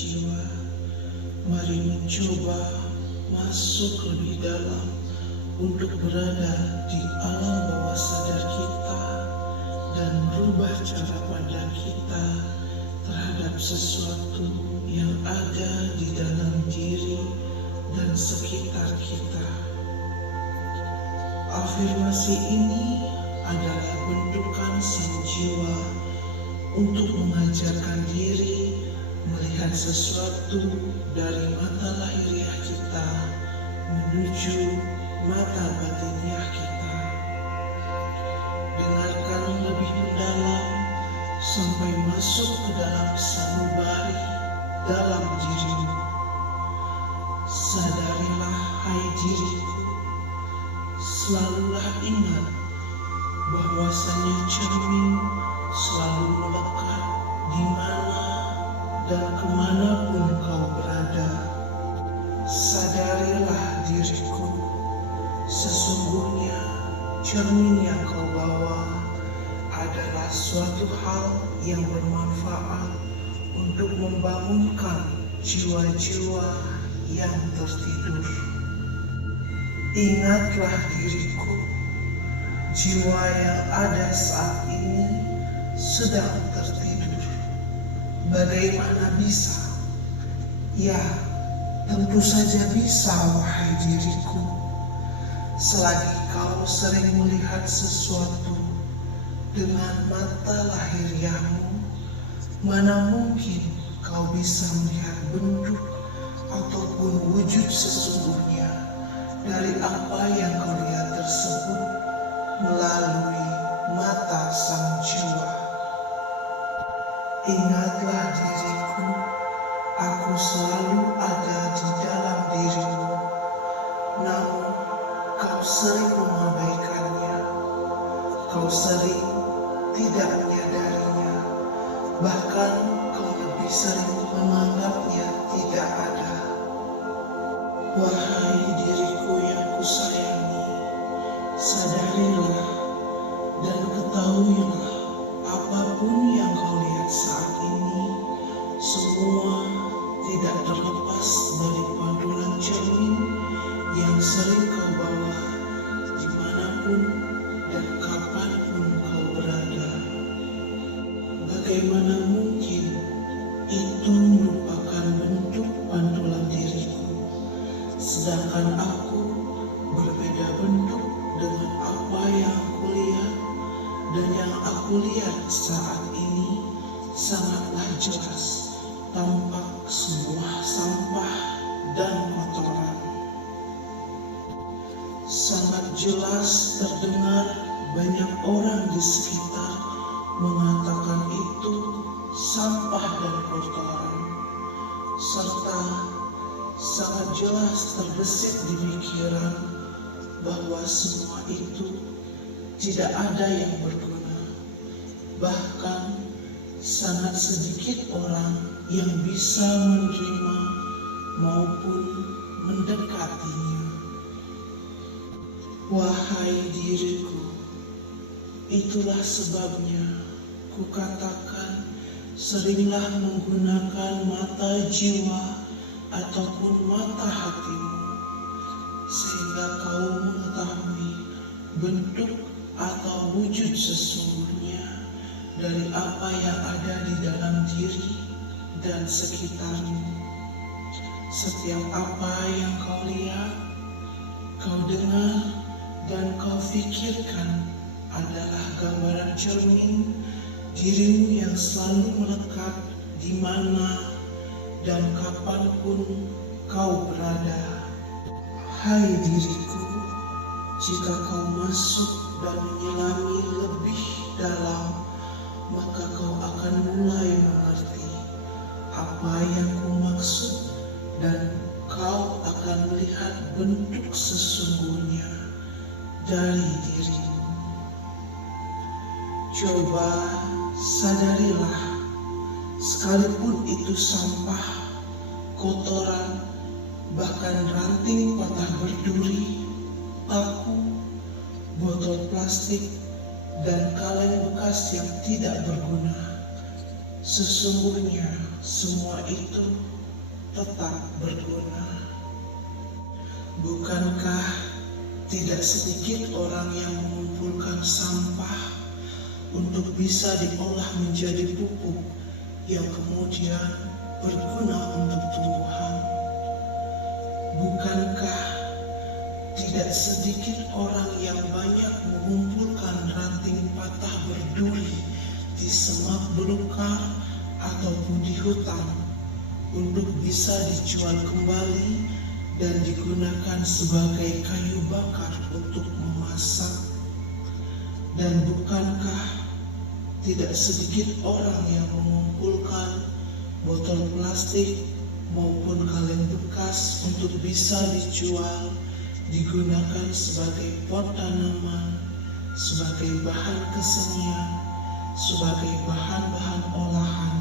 jiwa. Mari mencoba masuk lebih dalam untuk berada di alam bawah sadar kita dan merubah cara pandang kita terhadap sesuatu yang ada di dalam diri dan sekitar kita. Afirmasi ini adalah bentukan sang jiwa untuk mengajarkan diri melihat sesuatu dari mata lahiriah kita menuju mata batiniah kita. Dengarkan lebih mendalam sampai masuk ke dalam sanubari dalam dirimu. Sadarilah, hai diriku, selalulah ingat bahwasanya cermin selalu melekat di mana dan kemanapun kau berada. Sadarilah diriku, sesungguhnya cermin yang kau bawa adalah suatu hal yang bermanfaat untuk membangunkan jiwa-jiwa yang tertidur. Ingatlah diriku, jiwa yang ada saat ini sedang tertidur. Bagaimana bisa? Ya, tentu saja bisa, wahai diriku. Selagi kau sering melihat sesuatu dengan mata lahiriahmu, mana mungkin kau bisa melihat bentuk ataupun wujud sesungguhnya dari apa yang kau lihat tersebut melalui mata sang jiwa. Ingatlah diriku, aku selalu ada di dalam dirimu, namun kau sering mengabaikannya, kau sering tidak menyadarinya, bahkan kau lebih sering menganggapnya tidak ada. Wahai diriku yang kusayangi, sadarilah dan ketahuilah apapun yang kau lihat saat ini, semua tidak terlepas dari pantulan cermin yang sering kau bawa dimanapun dan kapanpun kau berada. Bagaimana mungkin itu merupakan bentuk pantulan diriku, sedangkan aku berbeda bentuk dengan apa yang aku lihat, dan yang aku lihat saat ini sangatlah jelas tampak semua sampah dan kotoran. Sangat jelas terdengar banyak orang di sekitar mengatakan itu sampah dan kotoran, serta sangat jelas terbesit di pikiran bahwa semua itu tidak ada yang berguna. Bahkan sangat sedikit orang yang bisa menerima maupun mendekatinya. Wahai diriku, itulah sebabnya kukatakan seringlah menggunakan mata jiwa ataupun mata hatimu, sehingga kau mengetahui bentuk atau wujud sesungguhnya dari apa yang ada di dalam diri dan sekitarmu. Setiap apa yang kau lihat, kau dengar, dan kau pikirkan adalah gambaran cermin dirimu yang selalu melekat di mana dan kapanpun kau berada. Hai diriku, jika kau masuk dan menyelami lebih dalam, maka kau akan mulai mengerti apa yang kumaksud dan kau akan melihat bentuk sesungguhnya dari dirimu. Coba sadarilah, sekalipun itu sampah, kotoran, bahkan ranting patah berduri, paku, botol plastik, dan kaleng bekas yang tidak berguna. sesungguhnya semua itu tetap berguna. Bukankah tidak sedikit orang yang mengumpulkan sampah untuk bisa diolah menjadi pupuk yang kemudian berguna untuk tumbuhan? Bukankah tidak sedikit orang yang banyak mengumpulkan ranting patah berduri di semak belukar ataupun di hutan untuk bisa dijual kembali dan digunakan sebagai kayu bakar untuk memasak? Dan bukankah tidak sedikit orang yang mengumpulkan botol plastik maupun kaleng bekas untuk bisa dijual, digunakan sebagai pot tanaman, sebagai bahan kesenian, sebagai bahan-bahan olahan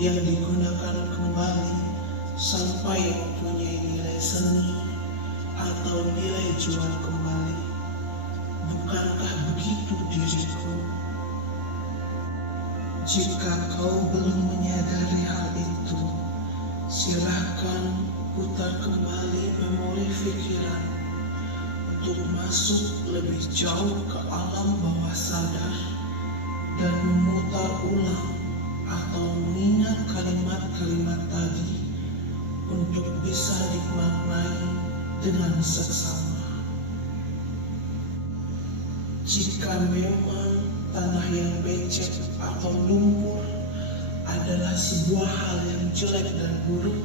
yang digunakan kembali sampai mempunyai nilai seni atau nilai jual kembali? Bukankah begitu diriku? Jika kau belum menyadari hal itu, silahkan putar kembali memori pikiran untuk masuk lebih jauh ke alam bawah sadar dan memutar ulang atau mengingat kalimat-kalimat tadi untuk bisa dimaknai dengan seksama. Jika memang tanah yang becek atau lumpur adalah sebuah hal yang jelek dan buruk,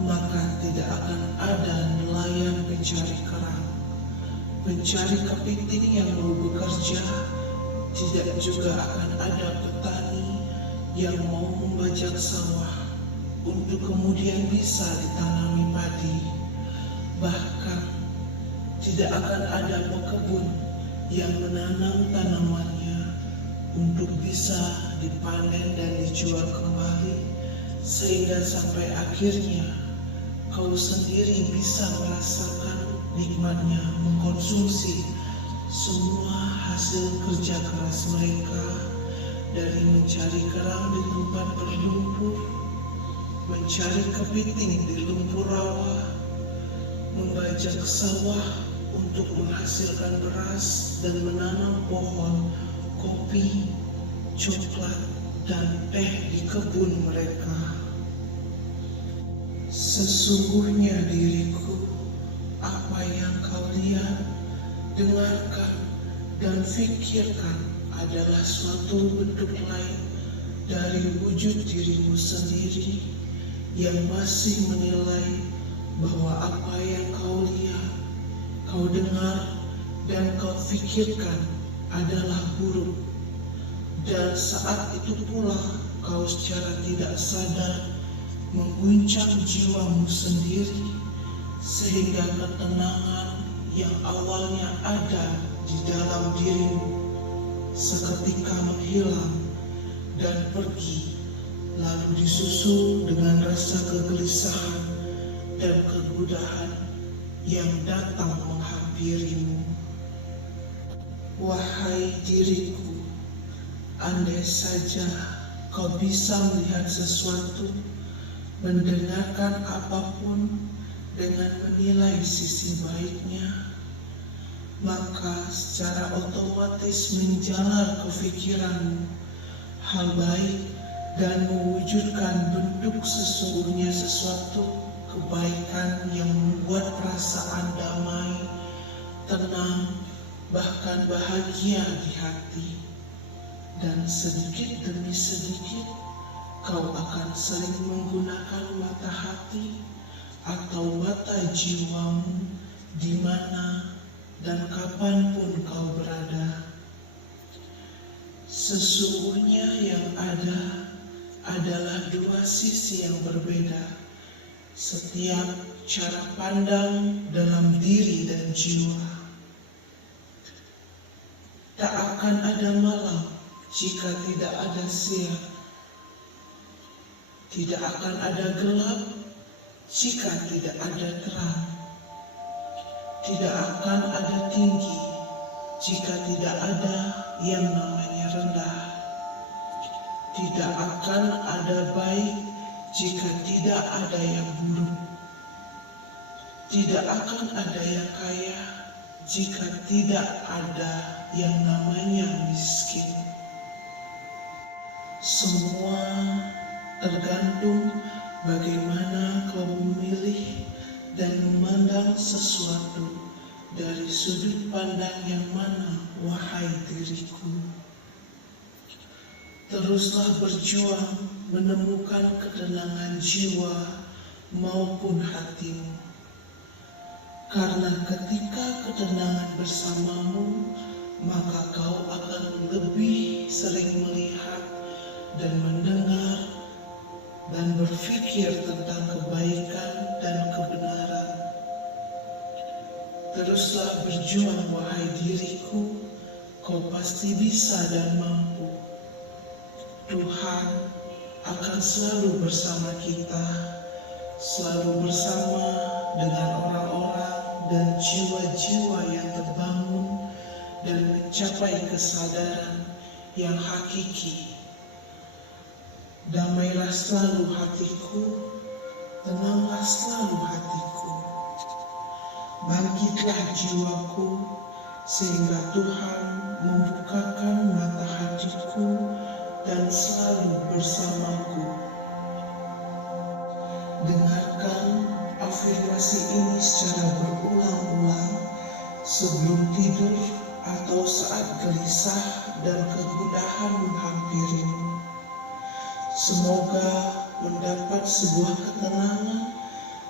maka tidak akan ada nelayan pencari kerang, pencari kepiting yang mau bekerja. Tidak juga akan ada petani yang mau membajak sawah untuk kemudian bisa ditanami padi. Bahkan tidak akan ada pekebun yang menanam tanamannya untuk bisa dipanen dan dijual kembali, sehingga sampai akhirnya kau sendiri bisa merasakan nikmatnya mengkonsumsi semua hasil kerja keras mereka, dari mencari kerang di tempat berlumpur, mencari kepiting di lumpur rawa, membajak sawah untuk menghasilkan beras dan menanam pohon kopi, coklat, dan teh di kebun mereka. Sesungguhnya diriku, apa yang kau lihat, dengarkan, dan pikirkan adalah suatu bentuk lain dari wujud dirimu sendiri yang masih menilai bahwa apa yang kau lihat, kau dengar, dan kau pikirkan adalah buruk. Dan saat itu pula kau secara tidak sadar mengguncang jiwamu sendiri, sehingga ketenangan yang awalnya ada di dalam dirimu seketika menghilang dan pergi, lalu disusul dengan rasa kegelisahan dan kegundahan yang datang menghampirimu. Wahai diriku, andai saja kau bisa melihat sesuatu, mendengarkan apapun dengan menilai sisi baiknya, maka secara otomatis menjalar ke pikiranmu hal baik dan mewujudkan bentuk sesungguhnya sesuatu kebaikan yang membuat perasaan damai, tenang, bahkan bahagia di hati. Dan sedikit demi sedikit kau akan sering menggunakan mata hati atau mata jiwamu di mana dan kapanpun kau berada. Sesungguhnya yang ada adalah dua sisi yang berbeda. Setiap cara pandang dalam diri dan jiwa. Tak akan ada malam jika tidak ada siang. Tidak akan ada gelap jika tidak ada terang. Tidak akan ada tinggi jika tidak ada yang namanya rendah. Tidak tidak akan ada baik jika tidak ada yang buruk. Tidak akan ada yang kaya jika tidak ada yang namanya miskin. Semua tergantung bagaimana kau memilih dan memandang sesuatu dari sudut pandang yang mana, wahai diriku. Teruslah berjuang menemukan ketenangan jiwa maupun hatimu. Karena ketika ketenangan bersamamu, maka kau akan lebih sering melihat dan mendengar dan berpikir tentang kebaikan dan kebenaran. Teruslah berjuang, wahai diriku, kau pasti bisa dan mampu. Tuhan akan selalu bersama kita, selalu bersama dengan orang-orang dan jiwa-jiwa yang terbangun dan mencapai kesadaran yang hakiki. Damailah selalu hatiku, tenanglah selalu hatiku. Bangkitlah jiwaku, sehingga Tuhan membukakan mata hatiku dan selalu bersamaku. Dengarkan afirmasi ini secara berulang-ulang sebelum tidur atau saat gelisah dan kegundahan menghampirimu. Semoga mendapat sebuah ketenangan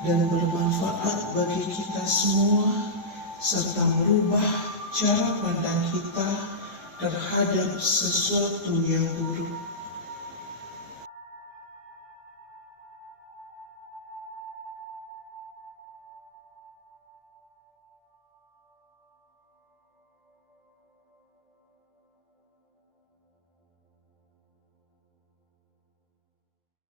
dan bermanfaat bagi kita semua, serta merubah cara pandang kita terhadap sesuatu yang buruk.